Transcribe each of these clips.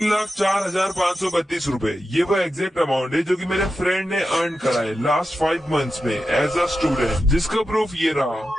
1,04,532 रुपए, ये वो एग्जैक्ट अमाउंट है जो कि मेरे फ्रेंड ने अर्न करा है लास्ट 5 मंथ्स में एज अ स्टूडेंट, जिसका प्रूफ ये रहा।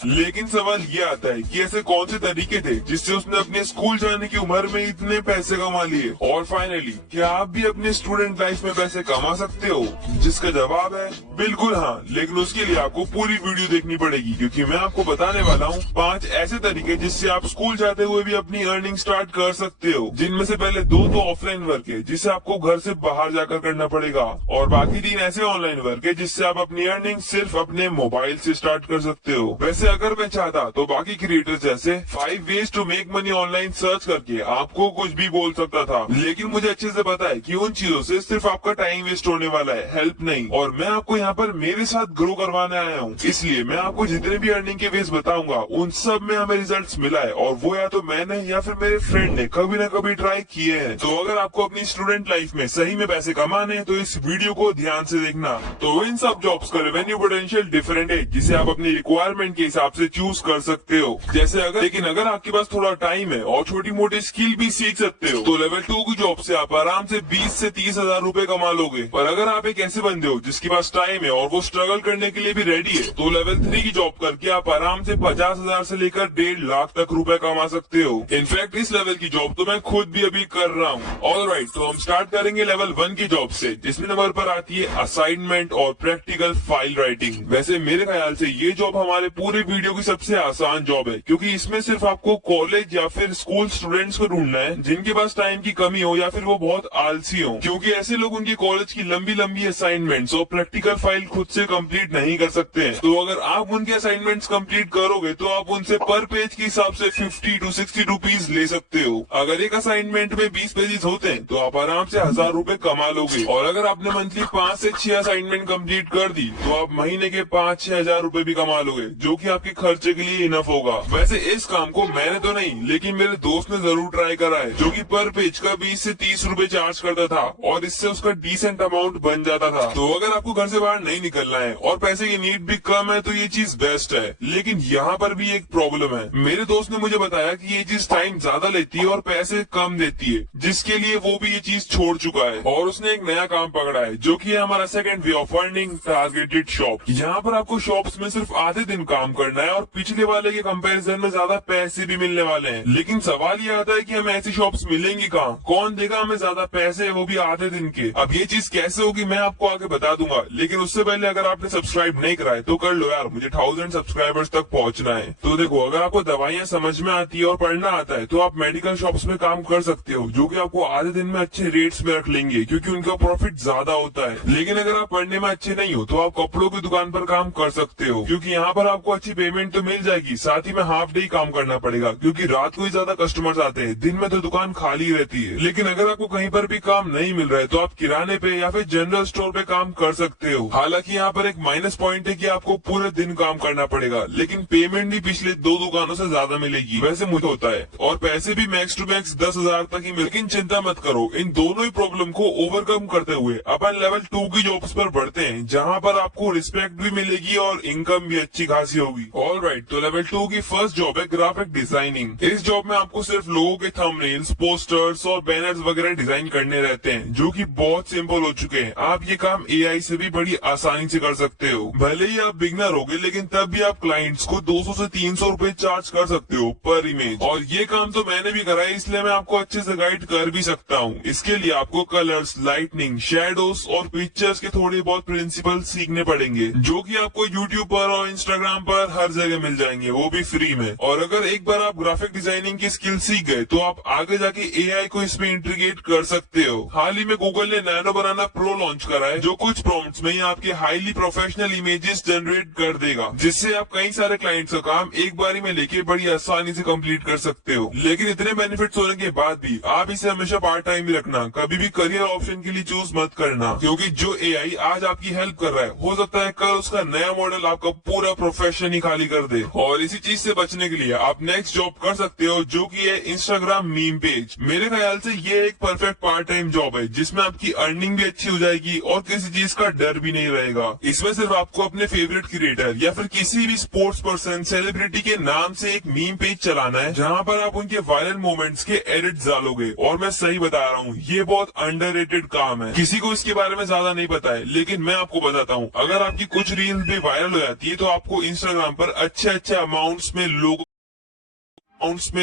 लेकिन सवाल ये आता है कि ऐसे कौन से तरीके थे जिससे उसने अपने स्कूल जाने की उम्र में इतने पैसे कमा लिए। और फाइनली, क्या आप भी अपने स्टूडेंट लाइफ में पैसे कमा सकते हो? जिसका जवाब है बिल्कुल हाँ, लेकिन उसके लिए आपको पूरी वीडियो देखनी पड़ेगी, क्योंकि मैं आपको बताने वाला हूँ 5 ऐसे तरीके जिससे आप स्कूल जाते हुए भी अपनी अर्निंग स्टार्ट कर सकते हो। जिनमें से पहले 2 तो ऑफलाइन वर्क है जिसे आपको घर से बाहर जाकर करना पड़ेगा, और बाकी 3 ऐसे ऑनलाइन वर्क है जिससे आप अपनी अर्निंग सिर्फ अपने मोबाइल से स्टार्ट कर सकते हो। वैसे अगर मैं चाहता तो बाकी क्रिएटर्स जैसे 5 ways to make money online search करके आपको कुछ भी बोल सकता था, लेकिन मुझे अच्छे से पता है कि उन चीजों से सिर्फ आपका टाइम वेस्ट होने वाला है, हेल्प नहीं। और मैं आपको यहाँ पर मेरे साथ ग्रो करवाने आया हूँ, इसलिए मैं आपको जितने भी अर्निंग के वेज बताऊंगा उन सब में हमें रिजल्ट मिला है, और वो या तो मैंने या फिर मेरे फ्रेंड ने कभी ना कभी ट्राई किए हैं। तो अगर आपको अपनी स्टूडेंट लाइफ में सही में पैसे कमाने हैं तो इस वीडियो को ध्यान से देखना। तो इन सब जॉब्स का रेवेन्यू पोटेंशियल डिफरेंट है, जिसे आप अपनी रिक्वायरमेंट के हिसाब से चूज कर सकते हो। जैसे अगर आपके पास थोड़ा टाइम है और छोटी मोटी स्किल भी सीख सकते हो तो लेवल 2 की जॉब से आप आराम से 20 से 30 हजार रूपए कमा लोगे। पर अगर आप एक ऐसे बंदे हो जिसके पास टाइम है और वो स्ट्रगल करने के लिए भी रेडी है तो लेवल 3 की जॉब करके आप आराम से 50,000 से लेकर 1.5 लाख तक रुपए कमा सकते हो। इनफैक्ट इस लेवल की जॉब तो मैं खुद भी अभी कर रहा हूँ। ऑलराइट, तो हम स्टार्ट करेंगे लेवल 1 की जॉब से, जिसमें नंबर पर आती है असाइनमेंट और प्रैक्टिकल फाइल राइटिंग। वैसे मेरे ख्याल से ये जॉब हमारे पूरे वीडियो की सबसे आसान जॉब है, क्योंकि इसमें सिर्फ आपको कॉलेज या फिर स्कूल स्टूडेंट्स को ढूंढना है जिनके पास टाइम की कमी हो या फिर वो बहुत आलसी हो, क्योंकि ऐसे लोग उनकी कॉलेज की लंबी लंबी असाइनमेंट्स और प्रैक्टिकल फाइल खुद से कंप्लीट नहीं कर सकते हैं। तो अगर आप उनके असाइनमेंट्स कंप्लीट करोगे तो आप उनसे पर पेज के हिसाब से 50 to 60 रुपीज ले सकते हो। अगर एक असाइनमेंट में 20 पेजेस होते हैं तो आप आराम से 1,000 रुपए कमा लोगे, और अगर आपने मंथली 5 से 6 असाइनमेंट कंप्लीट कर दी तो आप महीने के 5-6 हजार रुपए भी कमा लोगे, जो कि आपके खर्चे के लिए इनफ होगा। वैसे इस काम को मैंने तो नहीं, लेकिन मेरे दोस्त ने जरूर ट्राई करा है, जो कि पर पेज का 20 से 30 रुपए चार्ज करता था और इससे उसका डिसेंट अमाउंट बन जाता था। तो अगर आपको घर से बाहर नहीं निकलना है और पैसे की नीड भी कम है तो ये चीज बेस्ट है। लेकिन यहाँ पर भी एक प्रॉब्लम है। मेरे दोस्त ने मुझे बताया कि ये चीज टाइम ज्यादा लेती है और पैसे कम देती है, जिसके लिए वो भी ये चीज छोड़ चुका है और उसने एक नया काम पकड़ा है, जो कि है हमारा second way of earning, targeted shop. यहाँ पर आपको शॉप्स में सिर्फ आधे दिन काम करना है और पिछले वाले के कंपैरिजन में ज्यादा पैसे भी मिलने वाले हैं। लेकिन सवाल ये आता है कि हमें ऐसी शॉप्स मिलेंगी कहाँ? कौन देगा हमें ज्यादा पैसे, वो भी आधे दिन के? अब ये चीज कैसे होगी मैं आपको आगे बता दूंगा, लेकिन उससे पहले अगर आपने सब्सक्राइब नहीं करा है तो कर लो यार, मुझे 1000 सब्सक्राइबर्स तक पहुंचना है। तो देखो, अगर आपको दवाइयाँ समझ में आती है और पढ़ना आता है तो आप मेडिकल शॉप्स में काम कर सकते हो, जो कि आपको आधे दिन में अच्छे रेट्स में रख लेंगे, क्योंकि उनका प्रॉफिट ज्यादा होता है। लेकिन अगर आप पढ़ने में अच्छे नहीं हो तो आप कपड़ों की दुकान पर काम कर सकते हो, क्योंकि यहाँ पर आपको अच्छी पेमेंट तो मिल जाएगी, साथ ही में हाफ डे काम करना पड़ेगा, क्योंकि रात को ही ज्यादा कस्टमर्स आते हैं, दिन में तो दुकान खाली रहती है। लेकिन अगर आपको कहीं पर भी काम नहीं मिल रहा है तो आप किराने पे या फिर जनरल स्टोर पे काम कर सकते हो। हालांकि यहाँ पर एक माइनस पॉइंट है कि आपको पूरे दिन काम करना पड़ेगा, लेकिन पेमेंट भी पिछले 2 दुकानों से ज्यादा मिलेगी। वैसे मुझे होता है, और पैसे भी मैक्स टू मैक्स 10,000 तक ही मिले। लेकिन चिंता मत करो, इन दोनों ही प्रॉब्लम को ओवरकम करते हुए अपन लेवल 2 की जॉब्स पर बढ़ते हैं, जहाँ पर आपको रिस्पेक्ट भी मिलेगी और इनकम भी अच्छी खासी होगी। ऑलराइट, तो लेवल 2 की फर्स्ट जॉब है ग्राफिक डिजाइनिंग। इस जॉब में आपको सिर्फ लोगों के थंबनेल्स, पोस्टर्स और बैनर्स वगैरह डिजाइन करने रहते हैं, जो कि बहुत सिंपल हो चुके हैं। आप ये काम एआई से भी बड़ी आसानी से कर सकते हो। भले ही आप बिगनर होगे, लेकिन तब भी आप क्लाइंट्स को 200 से 300 रुपए चार्ज कर सकते हो पर इमेज। और ये काम तो मैंने भी करा है, इसलिए मैं आपको अच्छे से गाइड कर भी सकता हूँ। इसके लिए आपको कलर्स, लाइटनिंग, शेडोज और पिक्चर्स के थोड़े बहुत प्रिंसिपल सीखने पड़ेंगे, जो कि आपको यूट्यूब पर और इंस्टाग्राम पर हर जगह मिल जाएंगे, वो भी फ्री में। और अगर एक बार आप ग्राफिक डिजाइनिंग की स्किल सीख गए तो आप आगे जाके एआई को इसमें इंटीग्रेट कर सकते हो। हाल ही में गूगल ने नैनो बनाना प्रो लॉन्च करा है, जो कुछ प्रॉम्प्ट्स में ही आपके हाईली प्रोफेशनल इमेजेस जनरेट कर देगा, जिससे आप कई सारे क्लाइंट्स का काम एक बारी में लेके बड़ी आसानी से कंप्लीट कर सकते हो। लेकिन इतने बेनिफिट्स होने के बाद भी आप इसे हमेशा पार्ट टाइम ही रखना, कभी भी करियर ऑप्शन के लिए चूज मत करना, क्योंकि जो एआई आज आपकी हेल्प कर रहा है, हो सकता है कल उसका नया मॉडल आपका पूरा प्रोफेशन ही नहीं खाली कर दे। और इसी चीज से बचने के लिए आप नेक्स्ट जॉब कर सकते हो, जो कि है इंस्टाग्राम मीम पेज। मेरे ख्याल से ये एक परफेक्ट पार्ट टाइम जॉब है जिसमें आपकी अर्निंग भी अच्छी हो जाएगी और किसी चीज का डर भी नहीं रहेगा। इसमें सिर्फ आपको अपने फेवरेट क्रिएटर या फिर किसी भी स्पोर्ट्स पर्सन, सेलिब्रिटी के नाम से एक मीम पेज चलाना है, जहां पर आप उनके वायरल मोमेंट्स के एडिट्स डालोगे। और मैं सही बता रहा हूँ, ये बहुत अंडररेटेड काम है, किसी को इसके बारे में ज्यादा नहीं पता है, लेकिन मैं आपको बताता हूँ, अगर आपकी कुछ रील्स भी वायरल हो जाती है तो आपको इंस्टाग्राम पर अच्छे अमाउंट्स में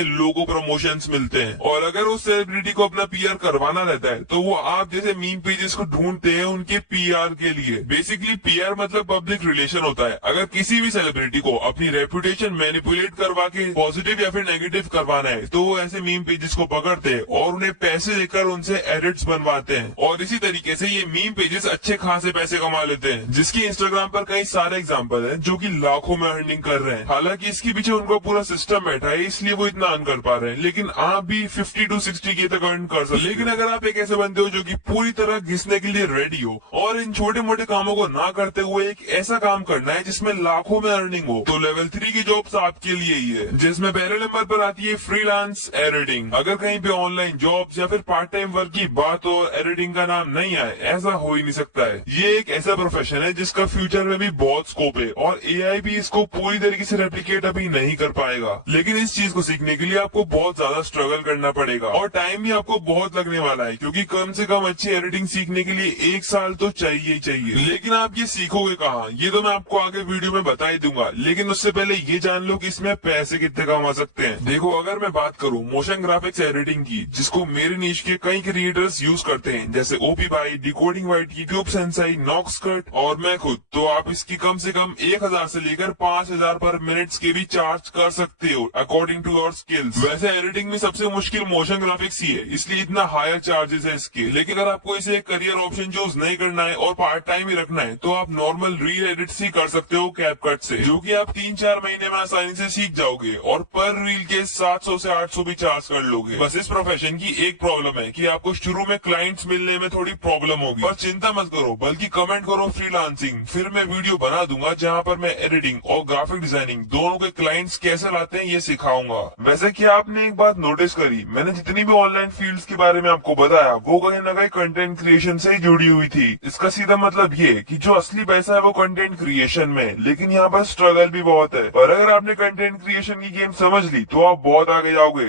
लोगो प्रमोशंस मिलते हैं। और अगर उस सेलिब्रिटी को अपना पीआर करवाना रहता है तो वो आप जैसे मीम पेजेस को ढूंढते हैं उनके पीआर के लिए। बेसिकली पीआर मतलब पब्लिक रिलेशन होता है। अगर किसी भी सेलिब्रिटी को अपनी रेपुटेशन मैनिपुलेट करवा के पॉजिटिव या फिर नेगेटिव करवाना है तो वो ऐसे मीम पेजेस को पकड़ते हैं और उन्हें पैसे देकर उनसे एडिट्स बनवाते हैं। और इसी तरीके से ये मीम पेजेस अच्छे खासे पैसे कमा लेते हैं, जिसकी इंस्टाग्राम पर कई सारे एग्जाम्पल है जो की लाखों में अर्निंग कर रहे हैं। हालांकि इसके पीछे उनका पूरा सिस्टम बैठा है, इसलिए वो इतना अर्न कर पा रहे हैं, लेकिन आप भी 50 to 60 के तक अर्न कर सकते हैं। लेकिन अगर आप एक ऐसे बंदे हो जो कि पूरी तरह घिसने के लिए रेडी हो और इन छोटे मोटे कामों को ना करते हुए एक ऐसा काम करना है जिसमें लाखों में अर्निंग हो, तो लेवल 3 की जॉब्स आपके लिए ही है, जिसमें पहले नंबर पर आती है फ्रीलांस एडिटिंग। अगर कहीं पे ऑनलाइन जॉब्स या फिर पार्ट टाइम वर्क की बात हो, एडिटिंग का नाम नहीं आए, ऐसा हो ही नहीं सकता है। ये एक ऐसा प्रोफेशन है जिसका फ्यूचर में भी बहुत स्कोप है और एआई भी इसको पूरी तरीके से रेप्लिकेट अभी नहीं कर पाएगा। लेकिन इस चीज को सीखने के लिए आपको बहुत ज्यादा स्ट्रगल करना पड़ेगा और टाइम भी आपको बहुत लगने वाला है, क्योंकि कम से कम अच्छी एडिटिंग सीखने के लिए 1 साल तो चाहिए ही चाहिए। लेकिन आप ये सीखोगे कहाँ, ये तो मैं आपको आगे वीडियो में बता ही दूंगा। लेकिन उससे पहले ये जान लो कि इसमें पैसे कितने कमा सकते हैं। देखो, अगर मैं बात करूँ मोशन ग्राफिक्स एडिटिंग की, जिसको मेरे नीश के कई क्रिएटर्स यूज करते हैं, जैसे ओपी भाई, डिकोडिंग वाइट, यूट्यूब सेंसाई, नॉक्सकट और मैं खुद, तो आप इसकी कम से कम 1000 से लेकर 5000 पर मिनट्स के भी चार्ज कर सकते हो अकॉर्डिंग टू योर स्किल्स। वैसे एडिटिंग में सबसे मुश्किल मोशन ग्राफिक्स ही है, इसलिए इतना हायर चार्जेस है इसके। लेकिन अगर आपको इसे एक करियर ऑप्शन चूज नहीं करना है और पार्ट टाइम ही रखना है, तो आप नॉर्मल रील एडिट्स ही कर सकते हो कैपकट से, जो कि आप 3-4 महीने में आसानी से सीख जाओगे और पर रील के 700 से 800 भी चार्ज कर लोगे। बस इस प्रोफेशन की एक प्रॉब्लम है कि आपको शुरू में क्लाइंट्स मिलने में थोड़ी प्रॉब्लम होगी, पर चिंता मत करो, बल्कि कमेंट करो फ्रीलांसिंग, फिर मैं वीडियो बना दूंगा जहाँ पर मैं एडिटिंग और ग्राफिक डिजाइनिंग दोनों के क्लाइंट्स कैसे लाते हैं ये सिखाऊंगा। वैसे क्या आपने एक बात नोटिस करी, मैंने जितनी भी ऑनलाइन फील्ड्स के बारे में आपको बताया वो कहीं ना कहीं कंटेंट क्रिएशन से ही जुड़ी हुई थी। इसका सीधा मतलब ये कि जो असली पैसा है वो कंटेंट क्रिएशन में, लेकिन यहाँ पर स्ट्रगल भी बहुत है। और अगर आपने कंटेंट क्रिएशन की गेम समझ ली तो आप बहुत आगे जाओगे।